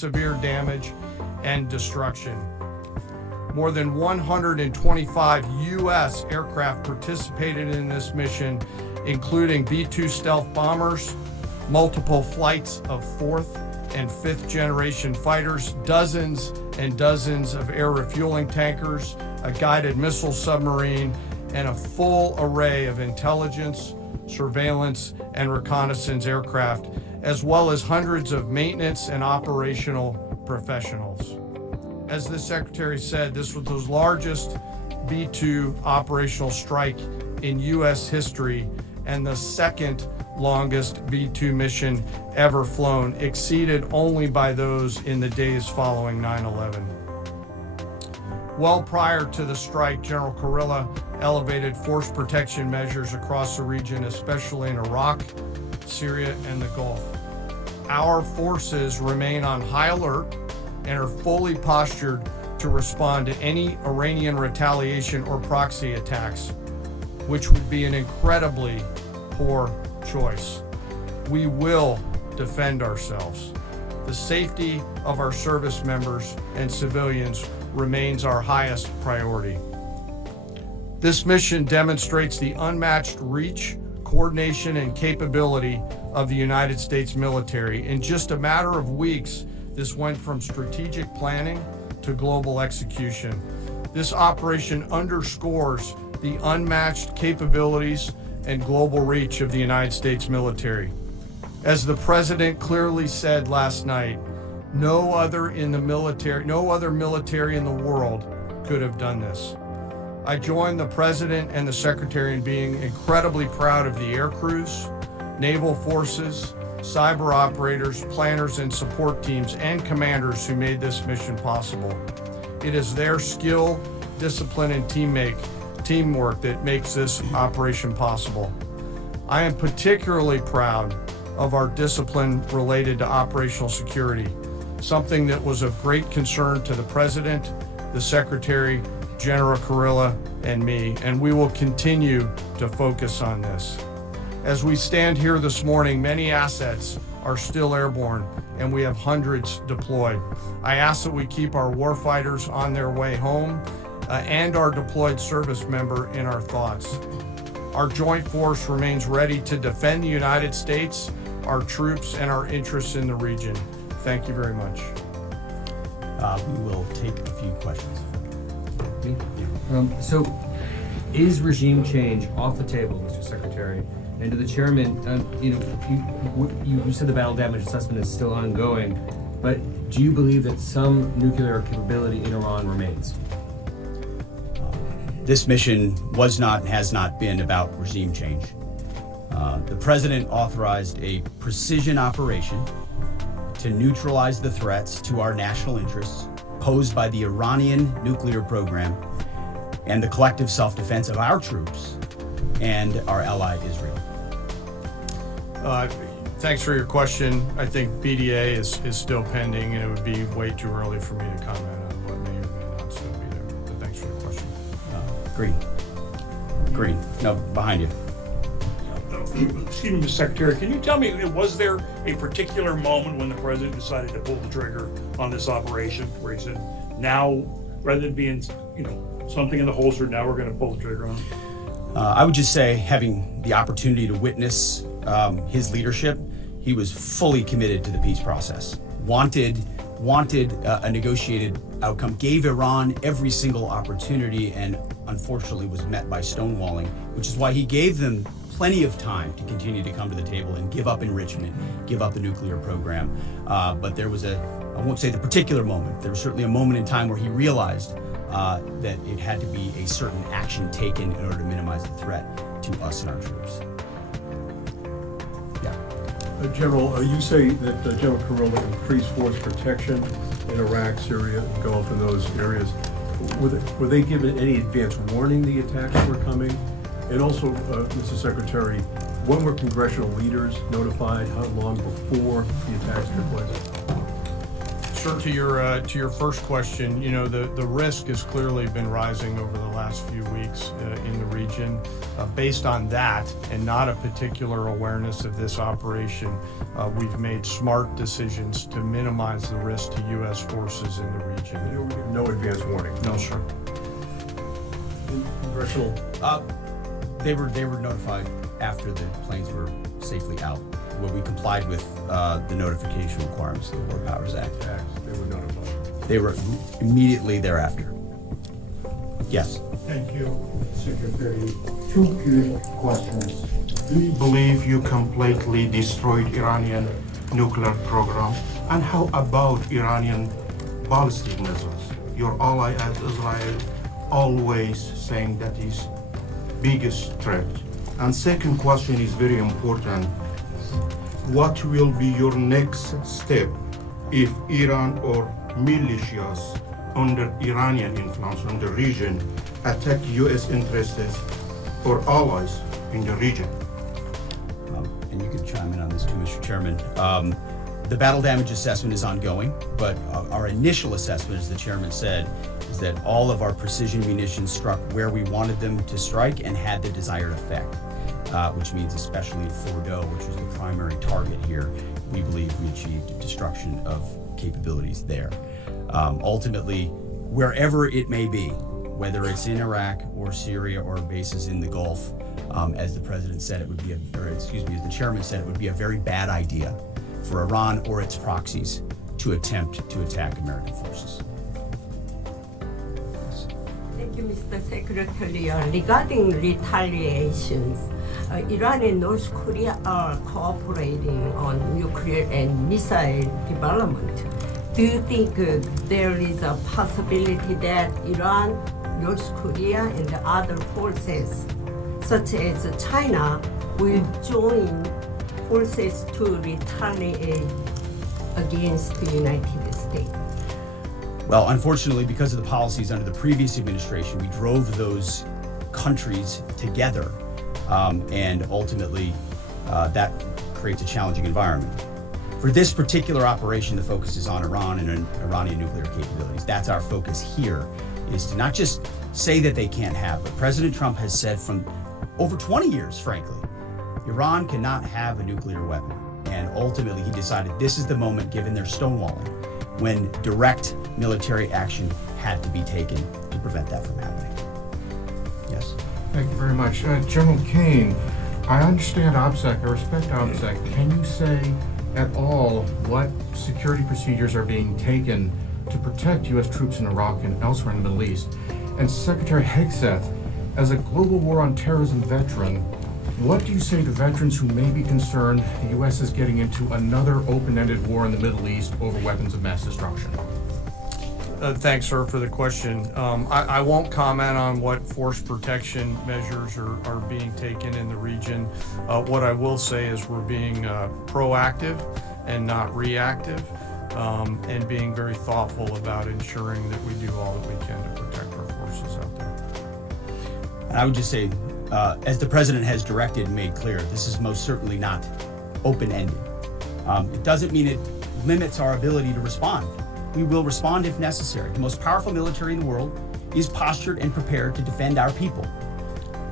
severe damage and destruction. More than 125 U.S. aircraft participated in this mission, including B-2 stealth bombers, multiple flights of 4th and 5th generation fighters, dozens and dozens of air refueling tankers, a guided missile submarine, and a full array of intelligence, surveillance, and reconnaissance aircraft, as well as hundreds of maintenance and operational professionals. As the Secretary said, this was the largest B-2 operational strike in U.S. history and the second longest B-2 mission ever flown, exceeded only by those in the days following 9/11. Well prior to the strike, General Kurilla elevated force protection measures across the region, especially in Iraq, Syria, and the Gulf. Our forces remain on high alert and are fully postured to respond to any Iranian retaliation or proxy attacks, which would be an incredibly poor choice. We will defend ourselves. The safety of our service members and civilians remains our highest priority. This mission demonstrates the unmatched reach, coordination, and capability of the United States military. In just a matter of weeks, this went from strategic planning to global execution. This operation underscores the unmatched capabilities and global reach of the United States military. As the President clearly said last night, no other military in the world could have done this. I join the President and the Secretary in being incredibly proud of the air crews, naval forces, cyber operators, planners, and support teams, and commanders who made this mission possible. It is their skill, discipline, and teamwork that makes this operation possible. I am particularly proud of our discipline related to operational security, something that was of great concern to the President, the Secretary, General Kurilla, and me, and we will continue to focus on this. As we stand here this morning, many assets are still airborne, and we have hundreds deployed. I ask that we keep our warfighters on their way home and our deployed service member in our thoughts. Our joint force remains ready to defend the United States, our troops, and our interests in the region. Thank you very much. We will take a few questions. So, is regime change off the table, Mr. Secretary? And to the chairman, you said the battle damage assessment is still ongoing, but do you believe that some nuclear capability in Iran remains? This mission was not and has not been about regime change. The President authorized a precision operation to neutralize the threats to our national interests posed by the Iranian nuclear program and the collective self-defense of our troops and our ally Israel. Thanks for your question. I think BDA is still pending, and it would be way too early for me to comment on what may or may not still be there. But thanks for the question. Green. No, behind you. Excuse me, Mr. Secretary, can you tell me, was there a particular moment when the President decided to pull the trigger on this operation where he said, now, rather than being, something in the holster, now we're going to pull the trigger on it? I would just say, having the opportunity to witness his leadership, he was fully committed to the peace process. Wanted a negotiated outcome, gave Iran every single opportunity, and unfortunately was met by stonewalling, which is why he gave them plenty of time to continue to come to the table and give up enrichment, give up the nuclear program. But there was I won't say the particular moment, there was certainly a moment in time where he realized that it had to be a certain action taken in order to minimize the threat to us and our troops. Yeah. General, you say that General Kurilla increased force protection in Iraq, Syria, Gulf, and those areas. Were they given any advance warning the attacks were coming? And also, Mr. Secretary, when were congressional leaders notified? How long before the attacks took place? Sir, to your first question, the risk has clearly been rising over the last few weeks in the region. Based on that, and not a particular awareness of this operation, we've made smart decisions to minimize the risk to U.S. forces in the region. No advance warning. No, sir. Congressional. They were notified after the planes were safely out. Well, we complied with the notification requirements of the War Powers Act. They were notified. They were immediately thereafter. Yes. Thank you, Secretary. Two quick questions. Do you believe you completely destroyed Iranian nuclear program? And how about Iranian ballistic missiles? Your ally at Israel always saying that is biggest threat. And second question is very important. What will be your next step if Iran or militias under Iranian influence in the region attack U.S. interests or allies in the region? And you can chime in on this too, Mr. Chairman. The battle damage assessment is ongoing, but our initial assessment, as the chairman said, is that all of our precision munitions struck where we wanted them to strike and had the desired effect. Which means especially in Fordo, which was the primary target here, we believe we achieved destruction of capabilities there. Ultimately, wherever it may be, whether it's in Iraq or Syria or bases in the Gulf, as the president said, as the chairman said, it would be a very bad idea for Iran or its proxies to attempt to attack American forces. Thank you, Mr. Secretary. Regarding retaliations, Iran and North Korea are cooperating on nuclear and missile development. Do you think there is a possibility that Iran, North Korea, and the other forces, such as China, will join forces to retaliate against the United States? Well, unfortunately, because of the policies under the previous administration, we drove those countries together, and ultimately that creates a challenging environment. For this particular operation, the focus is on Iran and Iranian nuclear capabilities. That's our focus here, is to not just say that they can't have, but President Trump has said from over 20 years, frankly, Iran cannot have a nuclear weapon. And ultimately, he decided this is the moment, given their stonewalling, when direct military action had to be taken to prevent that from happening. Yes. Thank you very much. General Caine, I understand OPSEC, I respect OPSEC. Can you say at all what security procedures are being taken to protect U.S. troops in Iraq and elsewhere in the Middle East? And Secretary Hegseth, as a global war on terrorism veteran, what do you say to veterans who may be concerned the U.S. is getting into another open-ended war in the Middle East over weapons of mass destruction? Thanks, sir, for the question. I won't comment on what force protection measures are being taken in the region. What I will say is we're being proactive and not reactive, and being very thoughtful about ensuring that we do all that we can to protect our forces out there. And I would just say, as the president has directed and made clear, this is most certainly not open-ended. It doesn't mean it limits our ability to respond. We will respond if necessary. The most powerful military in the world is postured and prepared to defend our people.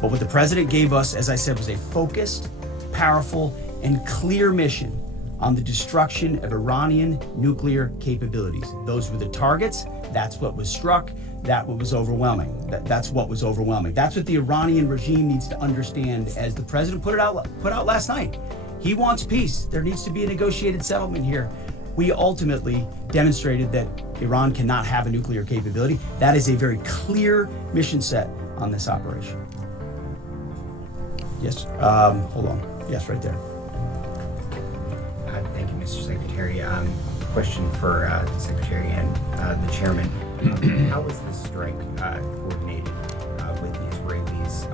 But what the president gave us, as I said, was a focused, powerful, and clear mission on the destruction of Iranian nuclear capabilities. Those were the targets. That's what was struck. That's what was overwhelming. That's what was overwhelming. That's what the Iranian regime needs to understand, as the president put out last night. He wants peace. There needs to be a negotiated settlement here. We ultimately demonstrated that Iran cannot have a nuclear capability. That is a very clear mission set on this operation. Yes, hold on. Yes, right there. Thank you, Mr. Secretary. Question for the Secretary and the Chairman. How was this strike coordinated with the Israelis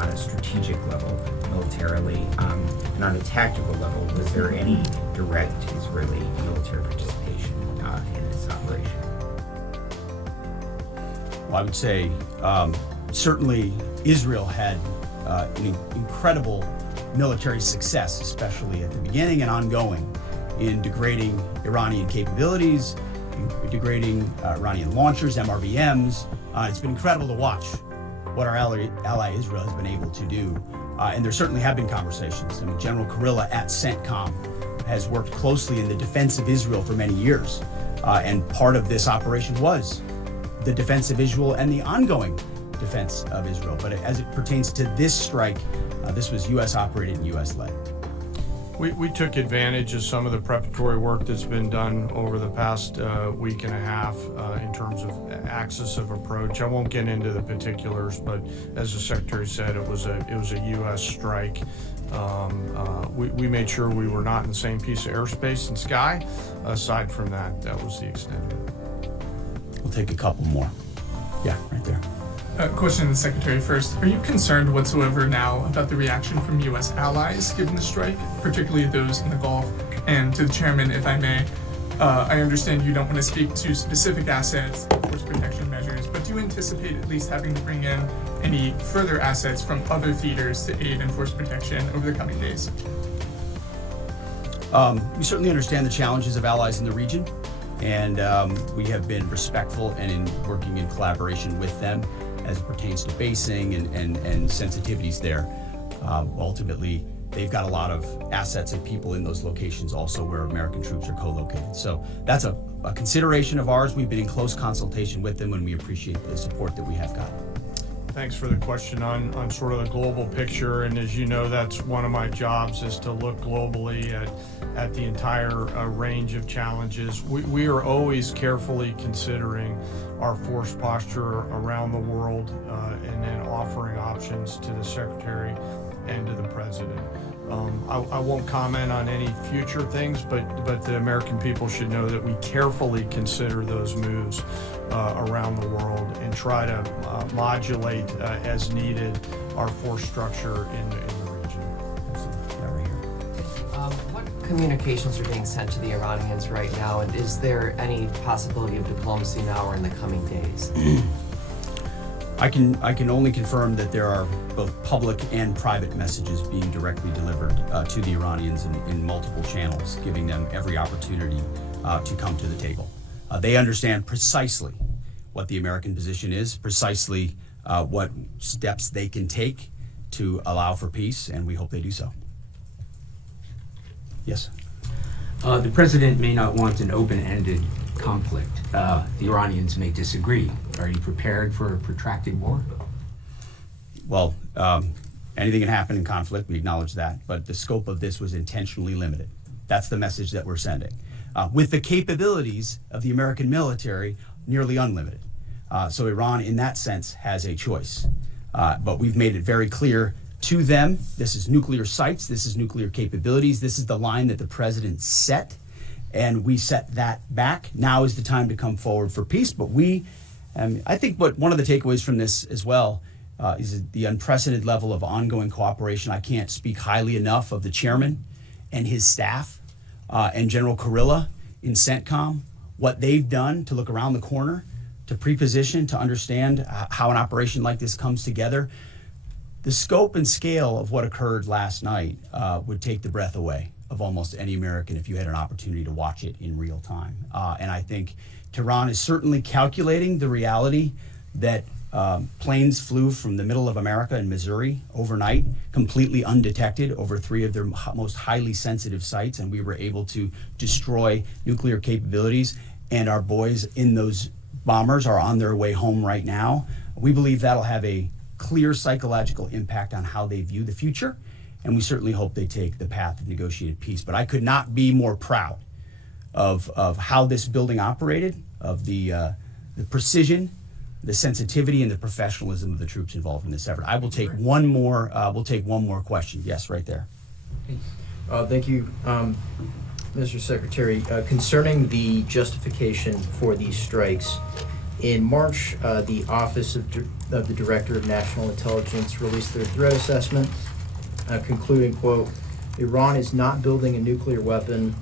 on a strategic level, militarily, and on a tactical level? Was there any direct Israeli military participation in this operation? Well, I would say certainly Israel had an incredible military success, especially at the beginning and ongoing, in degrading Iranian capabilities, degrading Iranian launchers, MRBMs. It's been incredible to watch what our ally Israel has been able to do. And there certainly have been conversations. I mean, General Kurilla at CENTCOM has worked closely in the defense of Israel for many years. And part of this operation was the defense of Israel and the ongoing defense of Israel. But as it pertains to this strike, this was U.S. operated and U.S. led. We took advantage of some of the preparatory work that's been done over the past week and a half in terms of axis of approach. I won't get into the particulars, but as the Secretary said, it was a U.S. strike. We made sure we were not in the same piece of airspace and sky. Aside from that, that was the extent of it. We'll take a couple more. Yeah, right there. Question to the Secretary first. Are you concerned whatsoever now about the reaction from U.S. allies given the strike, particularly those in the Gulf? And to the Chairman, if I may, I understand you don't want to speak to specific assets, force protection measures, but do you anticipate at least having to bring in any further assets from other theaters to aid in force protection over the coming days? We certainly understand the challenges of allies in the region, and we have been respectful and in working in collaboration with them as it pertains to basing and sensitivities there. Ultimately, they've got a lot of assets and people in those locations also where American troops are co-located. So that's a consideration of ours. We've been in close consultation with them, and we appreciate the support that we have got. Thanks for the question on sort of the global picture, and as you know, that's one of my jobs is to look globally at the entire range of challenges. We are always carefully considering our force posture around the world and then offering options to the Secretary and to the President. I won't comment on any future things, but the American people should know that we carefully consider those moves around the world and try to modulate as needed our force structure in the region. Yeah, right here. What communications are being sent to the Iranians right now, and is there any possibility of diplomacy now or in the coming days? I can only confirm that there are both public and private messages being directly delivered to the Iranians in multiple channels, giving them every opportunity to come to the table. They understand precisely what the American position is, precisely what steps they can take to allow for peace, and we hope they do so. Yes? The president may not want an open-ended conflict. The Iranians may disagree. Are you prepared for a protracted war? Well, anything can happen in conflict, we acknowledge that, but the scope of this was intentionally limited. That's the message that we're sending. With the capabilities of the American military, nearly unlimited. So Iran, in that sense, has a choice. But we've made it very clear to them, this is nuclear sites, this is nuclear capabilities, this is the line that the president set, and we set that back. Now is the time to come forward for peace, but I think one of the takeaways from this as well is the unprecedented level of ongoing cooperation. I can't speak highly enough of the chairman and his staff and General Kurilla in CENTCOM, what they've done to look around the corner, to pre-position, to understand how an operation like this comes together. The scope and scale of what occurred last night would take the breath away of almost any American if you had an opportunity to watch it in real time. And I think Tehran is certainly calculating the reality that planes flew from the middle of America and Missouri overnight, completely undetected over 3 of their most highly sensitive sites, and we were able to destroy nuclear capabilities, and our boys in those bombers are on their way home right now. We believe that'll have a clear psychological impact on how they view the future, and we certainly hope they take the path of negotiated peace. But I could not be more proud of how this building operated, of the precision, the sensitivity, and the professionalism of the troops involved in this effort. I will take one more. We'll take one more question. Yes, right there. Thank you, Mr. Secretary. Concerning the justification for these strikes, in March, the Office of the Director of National Intelligence released their threat assessment, concluding, quote, Iran is not building a nuclear weapon,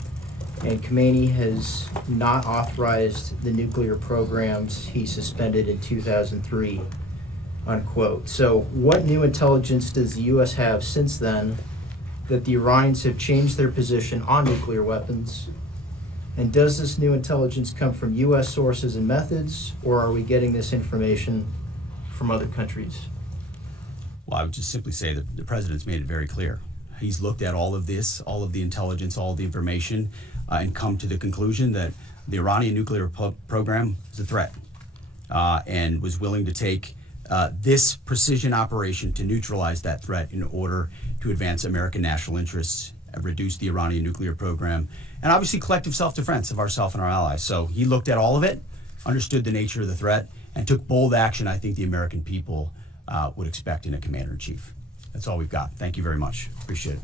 and Caine has not authorized the nuclear programs he suspended in 2003, unquote. So what new intelligence does the U.S. have since then that the Iranians have changed their position on nuclear weapons And does this new intelligence come from U.S. sources and methods, or are we getting this information from other countries? Well, I would just simply say that the president's made it very clear. He's looked at all of this, all of the intelligence, all of the information, and come to the conclusion that the Iranian nuclear program is a threat, and was willing to take this precision operation to neutralize that threat in order to advance American national interests, reduce the Iranian nuclear program, and obviously collective self-defense of ourselves and our allies. So he looked at all of it, understood the nature of the threat, and took bold action I think the American people would expect in a commander-in-chief. That's all we've got. Thank you very much. Appreciate it.